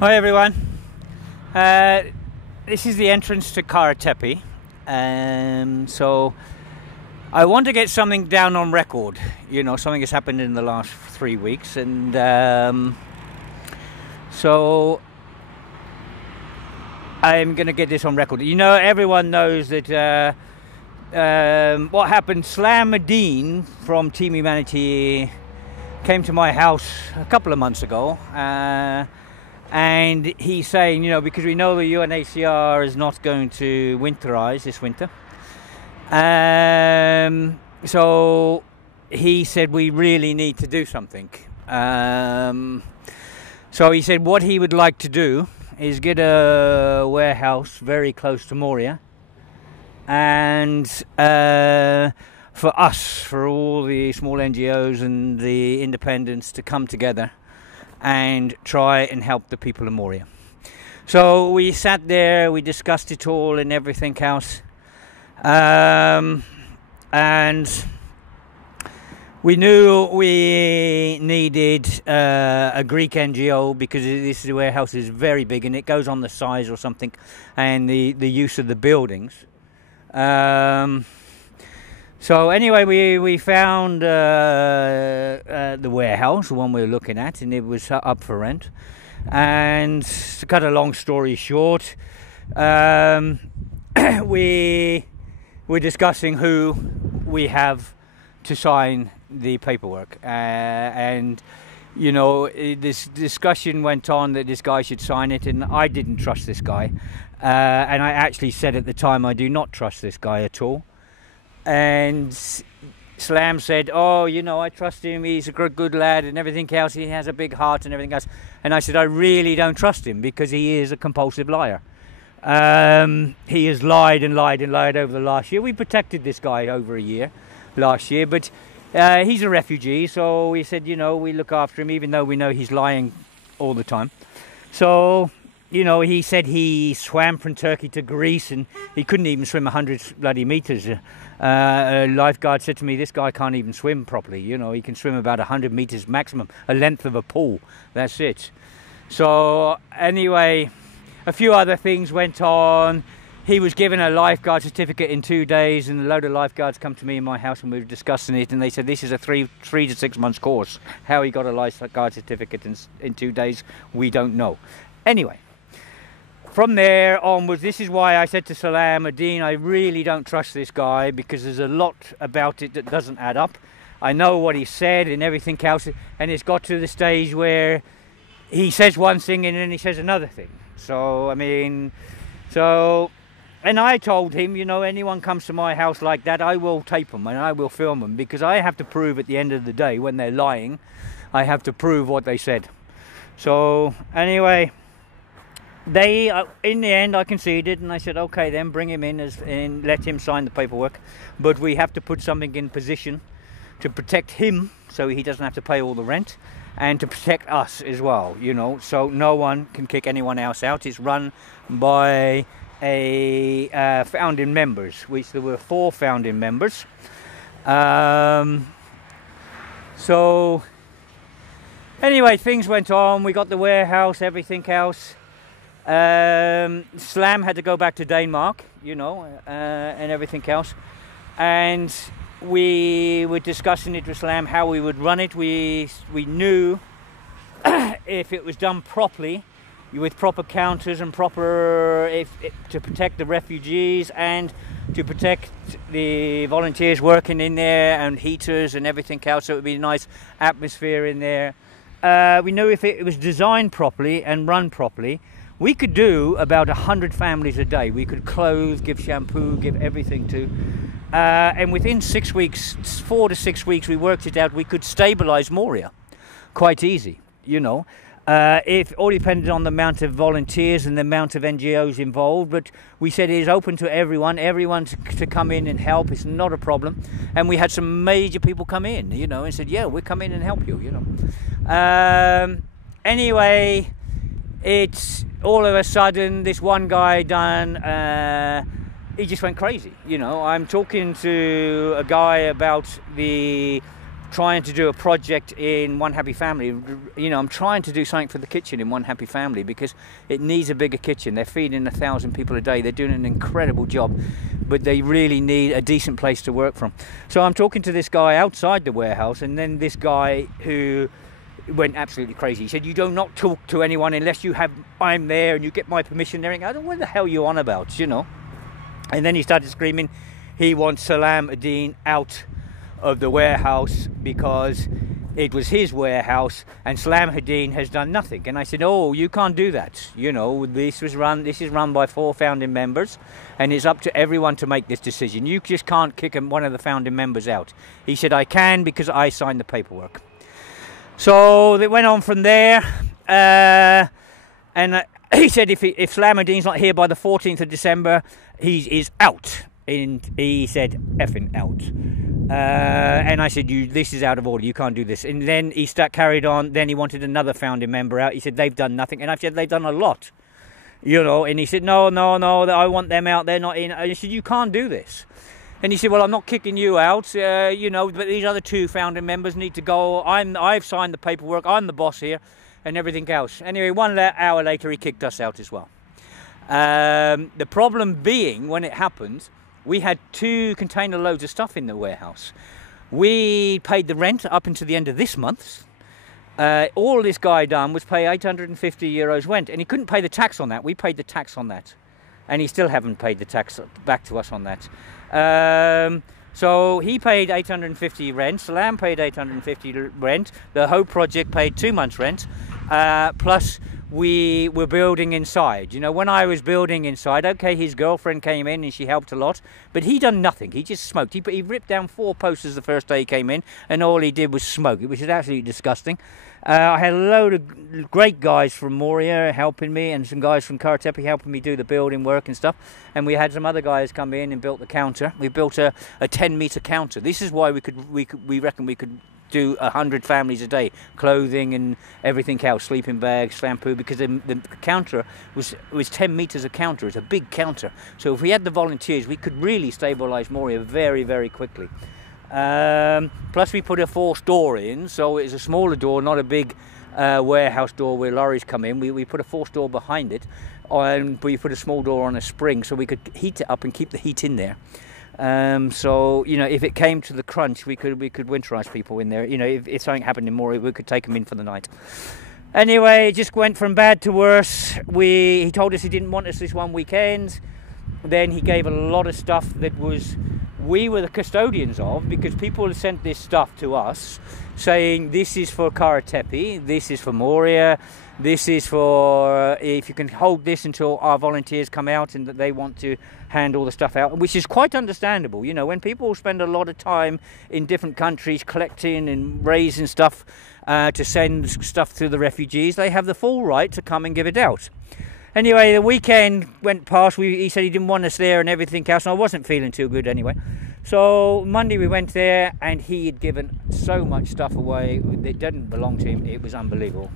Hi everyone. This is the entrance to Karatepe. So I want to get something down on record. Something has happened in the last 3 weeks, and so I'm going to get this on record. Everyone knows that what happened. Slam Dean from Team Humanity came to my house a couple of months ago. And he's saying, because we know the UNHCR is not going to winterize this winter. So he said we really need to do something. So he said what he would like to do is get a warehouse very close to Moria. And for us, for all the small NGOs and the independents to come together and try and help the people of Moria. So we sat there, we discussed it all and everything else. And we knew we needed a Greek NGO because this warehouse is very big and it goes on the size or something, and the use of the buildings. So anyway, we found the warehouse, the one we were looking at, and it was up for rent. And to cut a long story short, we were discussing who we have to sign the paperwork. And this discussion went on that this guy should sign it, and I didn't trust this guy. And I actually said at the time I do not trust this guy at all. And Slam said, I trust him, he's a good lad and everything else, he has a big heart and everything else. And I said, I really don't trust him because he is a compulsive liar. He has lied and lied and lied over the last year. We protected this guy over a year last year, but he's a refugee, so we said, we look after him even though we know he's lying all the time. So he said he swam from Turkey to Greece and he couldn't even swim 100 bloody meters. A lifeguard said to me, this guy can't even swim properly. He can swim about 100 meters maximum, a length of a pool. That's it. So anyway, a few other things went on. He was given a lifeguard certificate in 2 days, and a load of lifeguards come to me in my house and we were discussing it, and they said this is a three to 6 months course. How he got a lifeguard certificate in 2 days, we don't know. Anyway. From there onwards, this is why I said to Salam Ad-Din, I really don't trust this guy because there's a lot about it that doesn't add up. I know what he said and everything else, and it's got to the stage where he says one thing and then he says another thing. And I told him, anyone comes to my house like that, I will tape them and I will film them because I have to prove at the end of the day when they're lying, I have to prove what they said. So anyway, they, in the end, I conceded and I said, okay, then bring him in and let him sign the paperwork. But we have to put something in position to protect him so he doesn't have to pay all the rent, and to protect us as well, so no one can kick anyone else out. It's run by founding members, which there were 4 founding members. So anyway, things went on. We got the warehouse, everything else. Slam had to go back to Denmark, and everything else. And we were discussing it with Slam how we would run it. We knew if it was done properly, with proper counters and to protect the refugees and to protect the volunteers working in there, and heaters and everything else, so it would be a nice atmosphere in there. We knew if it was designed properly and run properly, we could do about 100 families a day. We could clothe, give shampoo, give everything to. And within 6 weeks, 4 to 6 weeks, we worked it out. We could stabilize Moria quite easy, It all depended on the amount of volunteers and the amount of NGOs involved. But we said it is open to everyone to come in and help. It's not a problem. And we had some major people come in, and said, yeah, we'll come in and help you, Anyway, it's all of a sudden this one guy he just went crazy. I'm talking to a guy about the trying to do a project in One Happy Family. You know, I'm trying to do something for the kitchen in One Happy Family because it needs a bigger kitchen. They're feeding 1,000 people a day. They're doing an incredible job, but they really need a decent place to work from. So I'm talking to this guy outside the warehouse, and then this guy who went absolutely crazy. He said, "You do not talk to anyone unless I'm there and you get my permission there." And I don't know what the hell you on about, you know. And then he started screaming he wants Salam ad-Din out of the warehouse because it was his warehouse and Salam ad-Din has done nothing. And I said, "Oh, you can't do that. You know, this is run by 4 founding members, and it's up to everyone to make this decision. You just can't kick one of the founding members out." He said, "I can because I signed the paperwork." So they went on from there, and he said if Salam ad-Din's not here by the 14th of December, he is out. And he said, "Effing out." And I said, "This is out of order. You can't do this." And then he carried on. Then he wanted another founding member out. He said, "They've done nothing." And I said, "They've done a lot, you know." And he said, No, I want them out. They're not in." I said, "You can't do this." And he said, "Well, I'm not kicking you out, you know, but these other 2 founding members need to go. I've signed the paperwork. I'm the boss here," and everything else. Anyway, 1 hour later, he kicked us out as well. The problem being, when it happened, we had 2 container loads of stuff in the warehouse. We paid the rent up until the end of this month. All this guy done was pay €850 rent, and he couldn't pay the tax on that. We paid the tax on that, and he still haven't paid the tax back to us on that. So he paid 850 rent, Salam paid 850 rent, the Hope Project paid 2 months rent, plus we were building inside. You know, when I was building inside, okay, his girlfriend came in and she helped a lot, but he done nothing. He just smoked. He ripped down 4 posters the first day he came in, and all he did was smoke, which is absolutely disgusting. I had a load of great guys from Moria helping me, and some guys from Karatepe helping me do the building work and stuff. And we had some other guys come in and built the counter. We built a 10-meter counter. This is why we reckon we could do 100 families a day, clothing and everything else, sleeping bags, shampoo, because the counter was 10 meters a counter. It's a big counter. So if we had the volunteers, we could really stabilize Moria very, very quickly. Plus we put a 4th door in, so it's a smaller door, not a big warehouse door where lorries come in. We put a 4th door behind it, and we put a small door on a spring so we could heat it up and keep the heat in there. So, you know, if it came to the crunch, we could winterize people in there. You know, if something happened in Moria, we could take them in for the night. Anyway, it just went from bad to worse. He told us he didn't want us this one weekend. Then he gave a lot of stuff that we were the custodians of, because people had sent this stuff to us saying, "This is for Karatepe, this is for Moria, this is for if you can hold this until our volunteers come out and that they want to hand all the stuff out," which is quite understandable. You know, when people spend a lot of time in different countries collecting and raising stuff to send stuff to the refugees, they have the full right to come and give it out. Anyway, the weekend went past. He said he didn't want us there and everything else, and I wasn't feeling too good anyway. So Monday we went there, and he had given so much stuff away that didn't belong to him. It was unbelievable.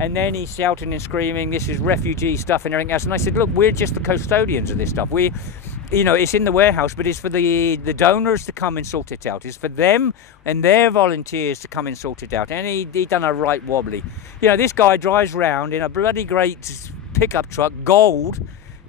And then he's shouting and screaming, "This is refugee stuff and everything else." And I said, "Look, we're just the custodians of this stuff. You know, it's in the warehouse, but it's for the donors to come and sort it out. It's for them and their volunteers to come and sort it out." And he done a right wobbly. You know, this guy drives round in a bloody great pickup truck, gold,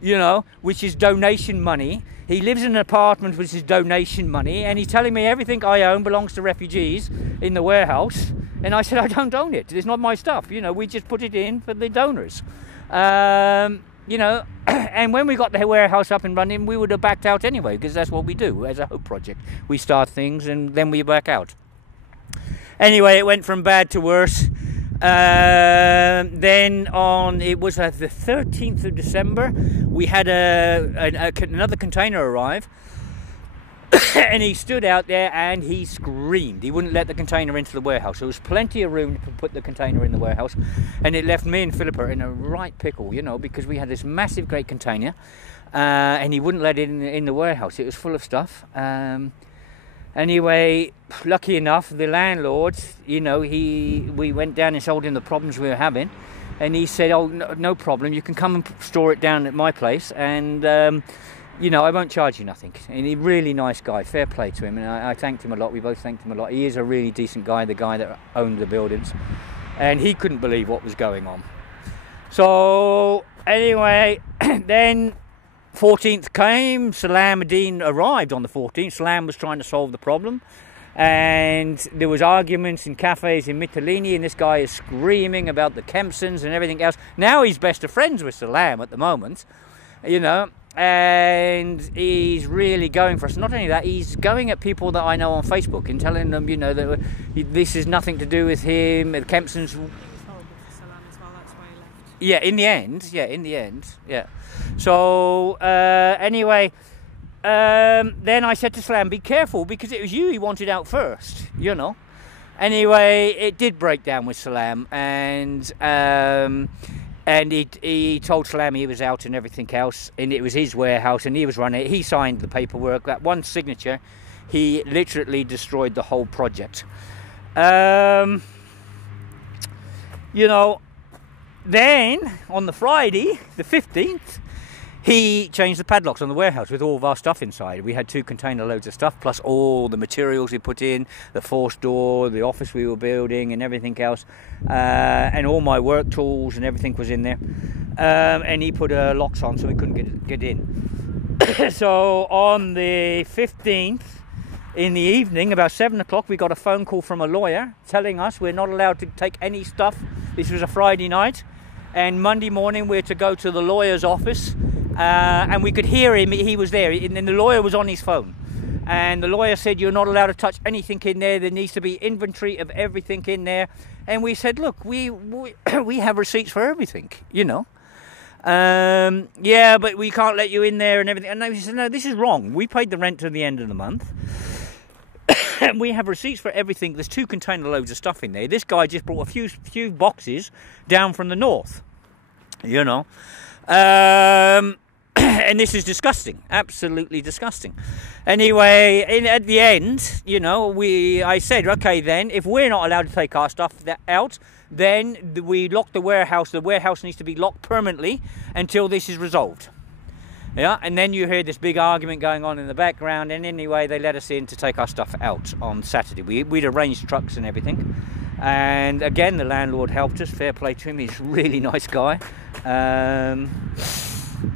you know, which is donation money. He lives in an apartment which is donation money, and he's telling me everything I own belongs to refugees in the warehouse. And I said, "I don't own it. It's not my stuff. You know, we just put it in for the donors." You know, and when we got the warehouse up and running, we would have backed out anyway, because that's what we do as a Hope Project. We start things and then we back out. Anyway, it went from bad to worse. Then it was the 13th of December, we had another container arrive. And he stood out there and he screamed. He wouldn't let the container into the warehouse. There was plenty of room to put the container in the warehouse, and it left me and Philippa in a right pickle, you know, because we had this massive great container, and he wouldn't let it in the warehouse. It was full of stuff. Anyway, lucky enough, the landlord, you know, we went down and told him the problems we were having, and he said, "Oh, no problem, you can come and store it down at my place." And you know, I won't charge you nothing. And he's a really nice guy, fair play to him, and I thanked him a lot. We both thanked him a lot. He is a really decent guy, the guy that owned the buildings, and he couldn't believe what was going on. So anyway, then 14th came. Salam ad-Din arrived on the 14th. Salam was trying to solve the problem, and there was arguments in cafes in Mytilene, and this guy is screaming about the Kempsons and everything else. Now he's best of friends with Salam at the moment, you know, and he's really going for us. Not only that, he's going at people that I know on Facebook and telling them, you know, that this is nothing to do with him. The Kempsons. Yeah, in the end. Yeah. So anyway, then I said to Salam, be careful, because it was you he wanted out first, you know. Anyway, it did break down with Salam, and he told Salam he was out and everything else, and it was his warehouse and he was running it. He signed the paperwork. That one signature, he literally destroyed the whole project. You know, then on the Friday, the 15th, he changed the padlocks on the warehouse with all of our stuff inside. We had 2 container loads of stuff, plus all the materials we put in, the force door, the office we were building and everything else, and all my work tools and everything was in there. And he put locks on so we couldn't get in. So on the 15th, in the evening, about 7 o'clock, we got a phone call from a lawyer telling us we're not allowed to take any stuff. This was a Friday night, and Monday morning we're to go to the lawyer's office. And we could hear him, he was there, and the lawyer was on his phone. And the lawyer said, you're not allowed to touch anything in there, there needs to be inventory of everything in there. And we said, look, we have receipts for everything, you know. Yeah, but we can't let you in there and everything. And he said, no, this is wrong. We paid the rent to the end of the month. And we have receipts for everything. There's 2 container loads of stuff in there. This guy just brought a few boxes down from the north, you know. And this is disgusting, absolutely disgusting. Anyway, at the end, you know, I said, okay, then if we're not allowed to take our stuff out, then we lock the warehouse. The warehouse needs to be locked permanently until this is resolved. Yeah, and then you heard this big argument going on in the background, and anyway, they let us in to take our stuff out on Saturday. We'd arranged trucks and everything, and again, the landlord helped us. Fair play to him, he's a really nice guy.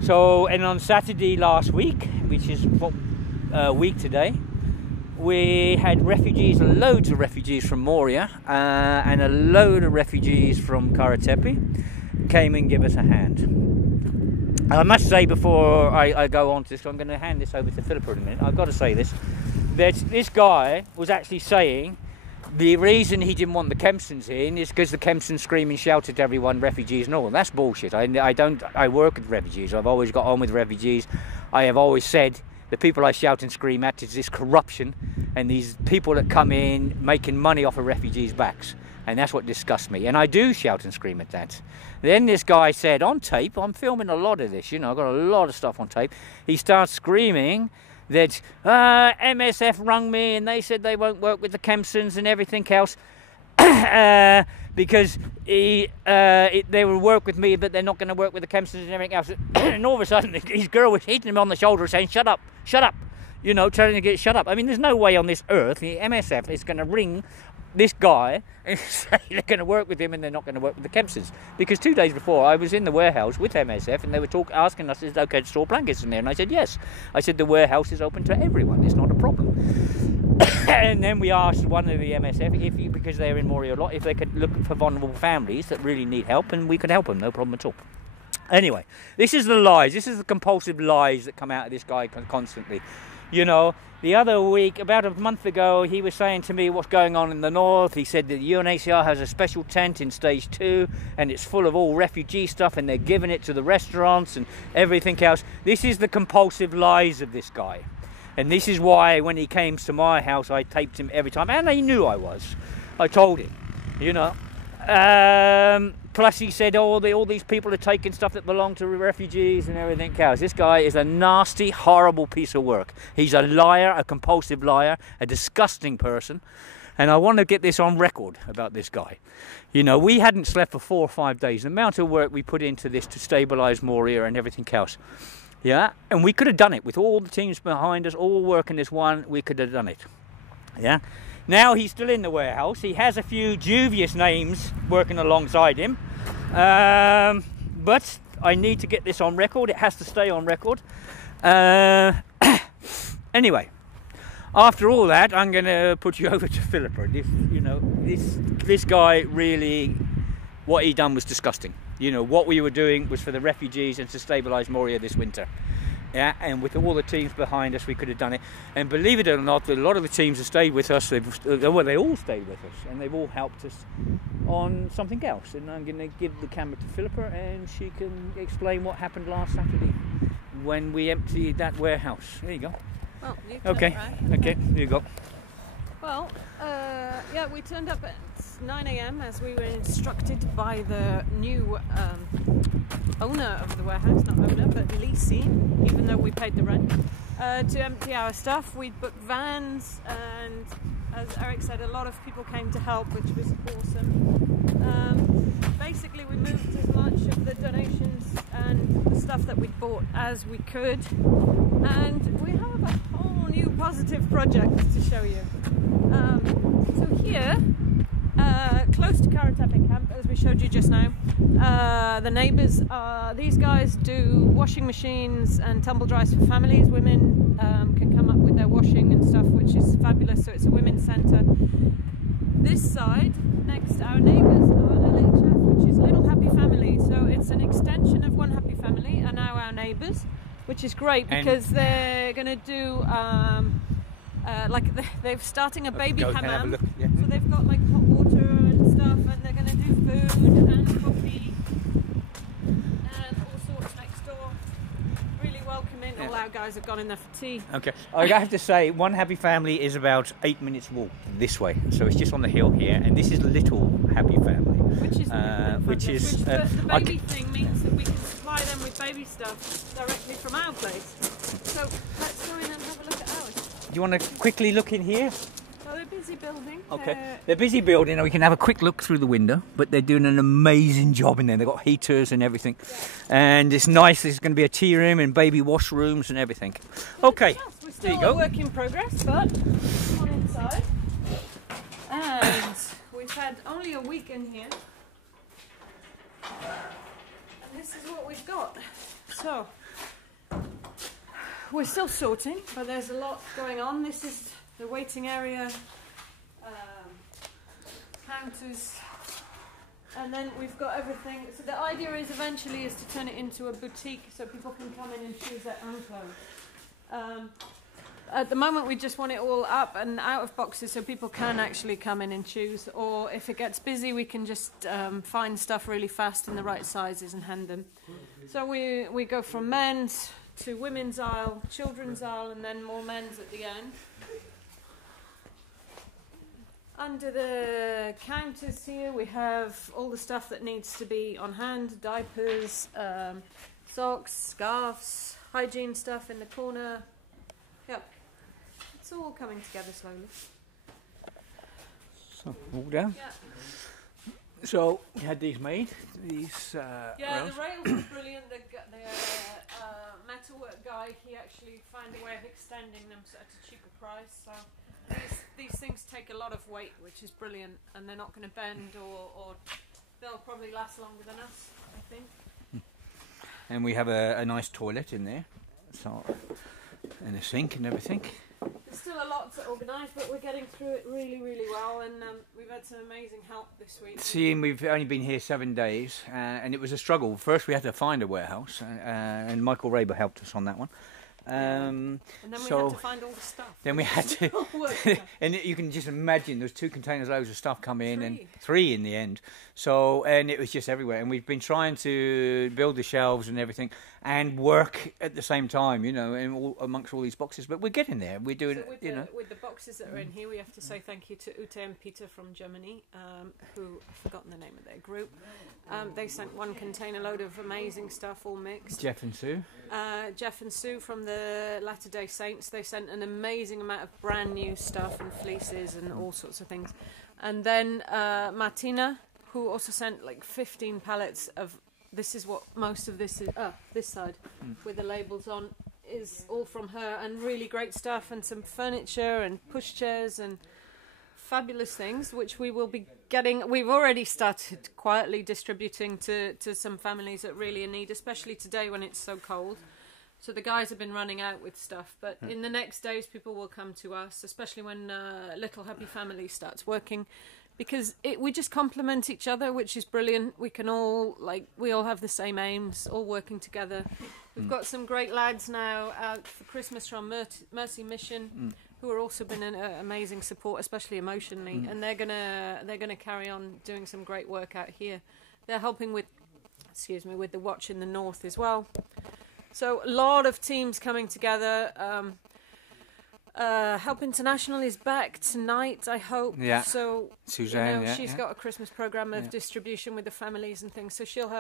So, and on Saturday last week, which is a week today, we had refugees, loads of refugees from Moria, and a load of refugees from Karatepe came and give us a hand. I must say, before I go on to this, I'm going to hand this over to Philippa in a minute. I've got to say this, that this guy was actually saying the reason he didn't want the Kempsons in is because the Kempsons scream and shout at everyone, refugees and all. That's bullshit. I work with refugees. I've always got on with refugees. I have always said the people I shout and scream at is this corruption and these people that come in making money off of refugees' backs. And that's what disgusts me. And I do shout and scream at that. Then this guy said, on tape, I'm filming a lot of this, you know, I've got a lot of stuff on tape. He starts screaming that MSF rung me and they said they won't work with the Kempsons and everything else because they will work with me, but they're not going to work with the Kempsons and everything else. And all of a sudden, his girl was hitting him on the shoulder saying, shut up, you know, telling him to get shut up. I mean, there's no way on this earth the MSF is going to ring this guy and say they're going to work with him and they're not going to work with the Kempsons. Because 2 days before, I was in the warehouse with MSF and they were asking us, is it okay to store blankets in there? And I said, yes. I said, the warehouse is open to everyone. It's not a problem. And then we asked one of the MSF, because they're in Moria a lot, if they could look for vulnerable families that really need help, and we could help them, no problem at all. Anyway, this is the lies. This is the compulsive lies that come out of this guy constantly. You know, the other week, about a month ago, he was saying to me what's going on in the north. He said that the UNHCR has a special tent in stage 2 and it's full of all refugee stuff and they're giving it to the restaurants and everything else. This is the compulsive lies of this guy. And this is why when he came to my house, I taped him every time. And he knew I was. I told him, you know. Plus he said, all these people are taking stuff that belong to refugees and everything else. This guy is a nasty, horrible piece of work. He's a liar, a compulsive liar, a disgusting person. And I want to get this on record about this guy. You know, we hadn't slept for 4 or 5 days. The amount of work we put into this to stabilise Moria and everything else. Yeah, and we could have done it with all the teams behind us, all working as one. We could have done it. Yeah. Now he's still in the warehouse. He has a few dubious names working alongside him, but I need to get this on record. It has to stay on record. Anyway, after all that, I'm going to put you over to Philippa. This guy really, what he done was disgusting. What we were doing was for the refugees and to stabilise Moria this winter. Yeah, and with all the teams behind us, we could have done it. And believe it or not, a lot of the teams have stayed with us. They all stayed with us, and they've all helped us on something else. And I'm going to give the camera to Philippa, and she can explain what happened last Saturday when we emptied that warehouse. There you go. Well, you okay. Right? Okay, here you go. Well, yeah, we turned up at 9 a.m. as we were instructed by the new owner of the warehouse, not owner, but leasee, even though we paid the rent, to empty our stuff. We'd booked vans, and as Eric said, a lot of people came to help, which was awesome. Basically, we moved as much of the donations and the stuff that we'd bought as we could, and we have a whole new positive project to show you. So here, close to Karatape camp, as we showed you just now, the neighbours, these guys do washing machines and tumble dries for families. Women can come up with their washing and stuff, which is fabulous. So it's a women's centre. This side, next to our neighbours, are LHF, which is Little Happy Family. So it's an extension of One Happy Family and now our neighbours, which is great because they're going to do they're starting a baby hammam. Yeah. So they've got like hot water and stuff, and they're going to do food and coffee and all sorts next door. Really welcoming. Yeah. All our guys have gone in there for tea. Okay. I have to say, One Happy Family is about 8 minutes walk this way, so it's just on the hill here, and this is Little Happy Family, the baby thing means that we can supply them with baby stuff directly from our place. So let's go in and have a look at ours. Do you want to quickly look in here? Well, they're busy building. Okay. They're busy building, and we can have a quick look through the window, but they're doing an amazing job in there. They've got heaters and everything. Yeah. And it's nice. There's going to be a tea room and baby washrooms and everything. Okay. Yes, we're still a work in progress, but come on inside. And we've had only a week in here. And this is what we've got. So we're still sorting, but there's a lot going on. This is the waiting area, counters, and then we've got everything. So the idea is eventually is to turn it into a boutique so people can come in and choose their own clothes. At the moment we just want it all up and out of boxes so people can actually come in and choose, or if it gets busy we can just find stuff really fast in the right sizes and hand them. So we go from men's to women's aisle, children's aisle, and then more men's at the end. Under the counters here we have all the stuff that needs to be on hand: diapers, socks, scarves, hygiene stuff in the corner. Yep, it's all coming together slowly. So walk down. Yeah. So you had these made. These yeah, rails. the rails are brilliant. The metalwork guy, he actually found a way of extending them at a cheaper price. So these things take a lot of weight, which is brilliant, and they're not going to bend, or they'll probably last longer than us, I think. And we have a nice toilet in there, so and a sink and everything. There's still a lot to organise, but we're getting through it really, really well, and we've had some amazing help this week. Seeing we've only been here 7 days, and it was a struggle. First we had to find a warehouse, and Michael Raber helped us on that one. And then we had to find all the stuff. Then we had to, and you can just imagine there's 2 containers loads of stuff come in, and 3 in the end. So, and it was just everywhere. And we've been trying to build the shelves and everything, and work at the same time, you know, and amongst all these boxes. But we're getting there. We're doing, so with the boxes that are in here, we have to say thank you to Ute and Peter from Germany, who I've forgotten the name of their group. They sent 1 container load of amazing stuff, all mixed. Jeff and Sue. Jeff and Sue from the Latter-day Saints, they sent an amazing amount of brand new stuff and fleeces and all sorts of things. And then Martina, who also sent like 15 pallets of this is what most of this is. This side with the labels on is all from her, and really great stuff, and some furniture and pushchairs and fabulous things, which we will be getting. We've already started quietly distributing to some families that really are in need, especially today when it's so cold. So the guys have been running out with stuff, but in the next days people will come to us, especially when Little Happy Family starts working, because we just complement each other, which is brilliant. We can all, we all have the same aims, all working together. We've got some great lads now out for Christmas from Mercy Mission, who are also been an amazing support, especially emotionally, and they're gonna carry on doing some great work out here. They're helping with the Watch in the North as well. So a lot of teams coming together. Help International is back tonight, I hope. Yeah. So Suzanne, she's got a Christmas program of distribution with the families and things. So she'll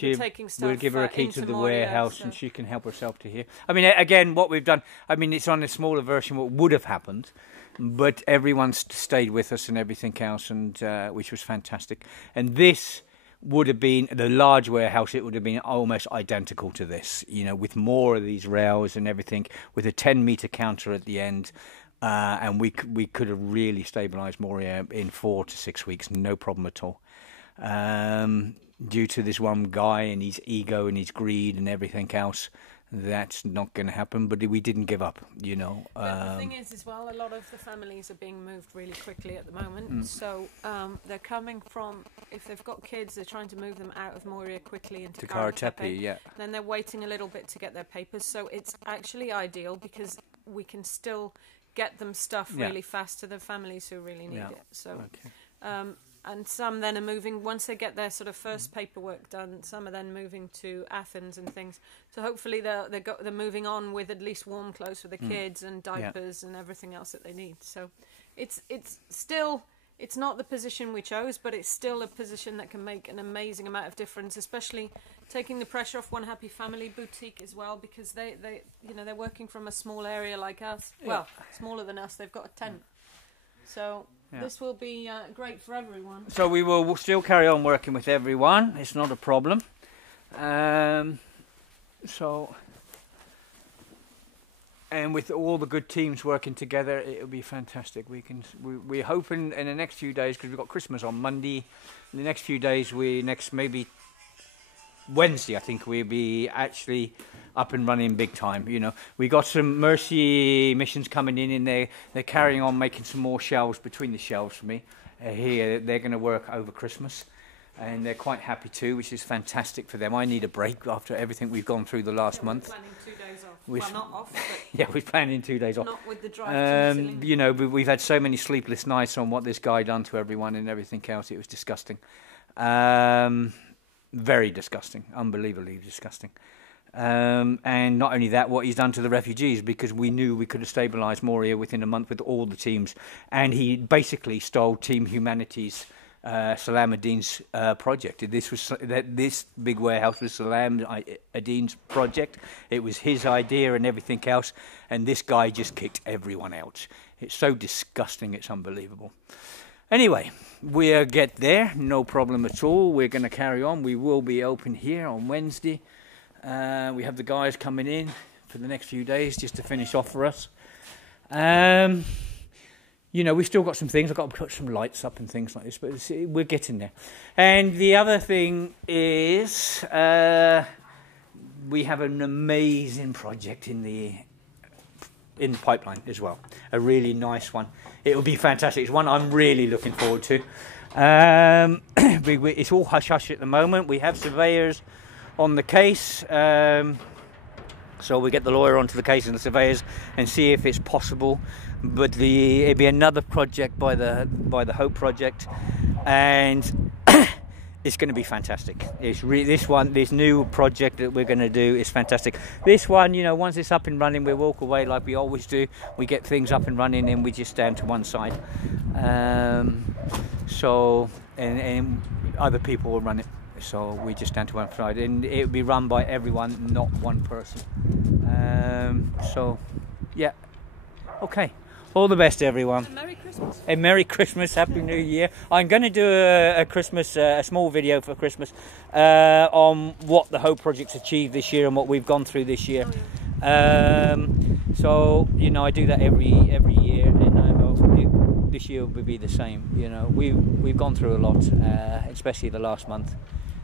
be taking stuff. We'll give her a key to the warehouse, and she can help herself to here. I mean, again, what we've done. I mean, it's on a smaller version. What would have happened, but everyone's stayed with us and everything else, and which was fantastic. And this would have been the large warehouse. It would have been almost identical to this, with more of these rails and everything, with a 10-meter counter at the end, and we could have really stabilised Moria in 4 to 6 weeks, no problem at all. Due to this one guy and his ego and his greed and everything else, that's not going to happen, but we didn't give up, But the thing is, as well, a lot of the families are being moved really quickly at the moment. So they're coming from, if they've got kids, they're trying to move them out of Moria quickly into Karatepe. Yeah. Then they're waiting a little bit to get their papers. So it's actually ideal because we can still get them stuff really fast to the families who really need it. So. Okay. And some then are moving, once they get their sort of first paperwork done, some are then moving to Athens and things. So hopefully they're moving on with at least warm clothes for the kids and diapers and everything else that they need. So it's not the position we chose, but it's still a position that can make an amazing amount of difference, especially taking the pressure off One Happy Family Boutique as well, because they're working from a small area like us. Well, smaller than us. They've got a tent. So this will be great for everyone. So we'll still carry on working with everyone. It's not a problem. And with all the good teams working together, it'll be fantastic. We're hoping in the next few days, because we've got Christmas on Monday. In the next few days, maybe Wednesday, I think we'll be actually up and running big time. We got some Mercy missions coming in, and they're carrying on making some more shelves between the shelves for me. Here, they're going to work over Christmas, and they're quite happy too, which is fantastic for them. I need a break after everything we've gone through the last month. We're planning 2 days off. Well, not off, but yeah, we're planning 2 days off. Not with the drive to we've had so many sleepless nights on what this guy done to everyone and everything else. It was disgusting. Very disgusting, unbelievably disgusting. And not only that, what he's done to the refugees, because we knew we could have stabilised Moria within a month with all the teams, and he basically stole Team Humanity's Salam ad-Din's project. This big warehouse was Salam ad-Din's project. It was his idea and everything else, and this guy just kicked everyone out. It's so disgusting, it's unbelievable. Anyway, we'll get there, no problem at all. We're going to carry on. We will be open here on Wednesday. We have the guys coming in for the next few days just to finish off for us. We've still got some things. I've got to put some lights up and things like this, but we're getting there. And the other thing is we have an amazing project in the pipeline as well. A really nice one. It will be fantastic. It's one I'm really looking forward to. It's all hush-hush at the moment. We have surveyors on the case. So we get the lawyer onto the case and the surveyors and see if it's possible. But it'll be another project by the Hope Project, and it's going to be fantastic. This new project that we're going to do is fantastic. This one, once it's up and running, we walk away like we always do. We get things up and running, and we just stand to one side. And other people will run it. So we just stand to one side, and it will be run by everyone, not one person. Yeah. Okay. All the best, everyone. And Merry Christmas. A Merry Christmas, Happy New Year. I'm going to do a Christmas, a small video for Christmas on what the Hope Project's achieved this year and what we've gone through this year. Oh, yeah. So, you know, I do that every year, and I hope this year will be the same. You know, we've gone through a lot, especially the last month.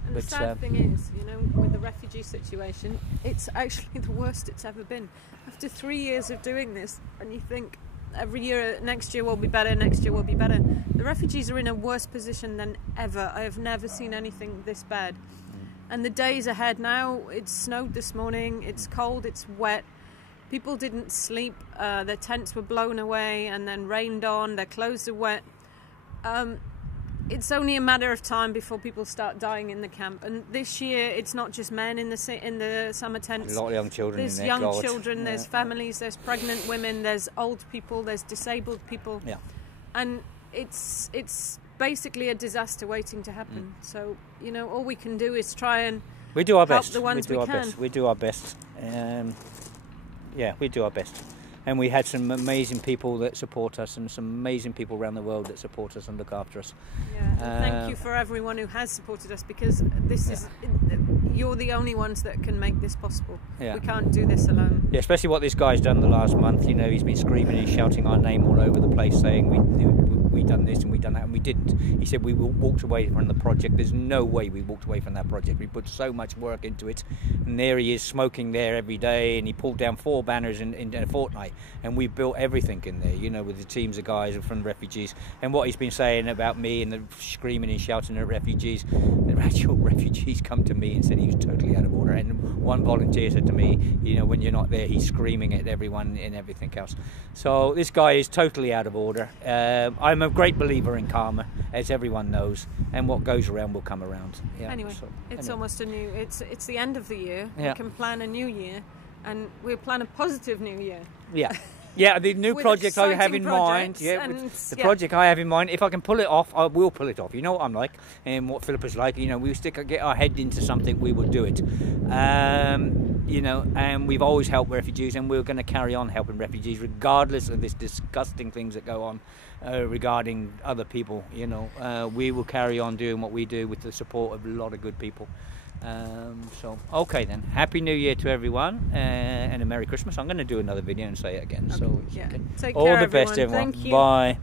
And the sad thing is, you know, with the refugee situation, it's actually the worst it's ever been. After 3 years of doing this, and you think every year, next year will be better, next year will be better. The refugees are in a worse position than ever. I have never seen anything this bad. And the days ahead now, it snowed this morning, it's cold, it's wet. People didn't sleep, their tents were blown away and then rained on, their clothes are wet. It's only a matter of time before people start dying in the camp. And this year, it's not just men in the summer tents. A lot of young children There's in there. young children, there's families, there's pregnant women, there's old people, there's disabled people. Yeah. And it's basically a disaster waiting to happen. So, you know, all we can do is try and we do our help best. the ones we can. We do our best. Yeah, we do our best. And we had some amazing people that support us, and some amazing people around the world that support us and look after us. Yeah, and thank you for everyone who has supported us, because this is, you're the only ones that can make this possible. Yeah. We can't do this alone. Yeah, especially what this guy's done the last month. You know, he's been screaming and shouting our name all over the place, saying we done this and we done that, and we didn't. He said we walked away from the project. There's no way we walked away from that project. We put so much work into it, and there he is smoking there every day, and he pulled down 4 banners in a fortnight, and we built everything in there, you know, with the teams of guys from refugees. And what he's been saying about me and the screaming and shouting at refugees, the actual refugees come to me and said he was totally out of order. And one volunteer said to me, you know, when you're not there, he's screaming at everyone and everything else. So this guy is totally out of order. I'm a great believer in karma, as everyone knows, and what goes around will come around. Yeah, anyway, it's almost a new, it's the end of the year. Yeah. We can plan a new year, and we'll plan a positive new year. Yeah. Yeah, the new project I have in mind. Yeah, the project I have in mind. If I can pull it off, I will pull it off. You know what I'm like, and what Philippa's like. You know, we get our head into something, we will do it. You know, and we've always helped refugees, and we're going to carry on helping refugees, regardless of this disgusting things that go on regarding other people. You know, we will carry on doing what we do with the support of a lot of good people. So okay then, Happy New Year to everyone, and a Merry Christmas. I'm going to do another video and say it again. Okay. So yeah. okay. Take All care, the best, everyone. Thank you. Bye.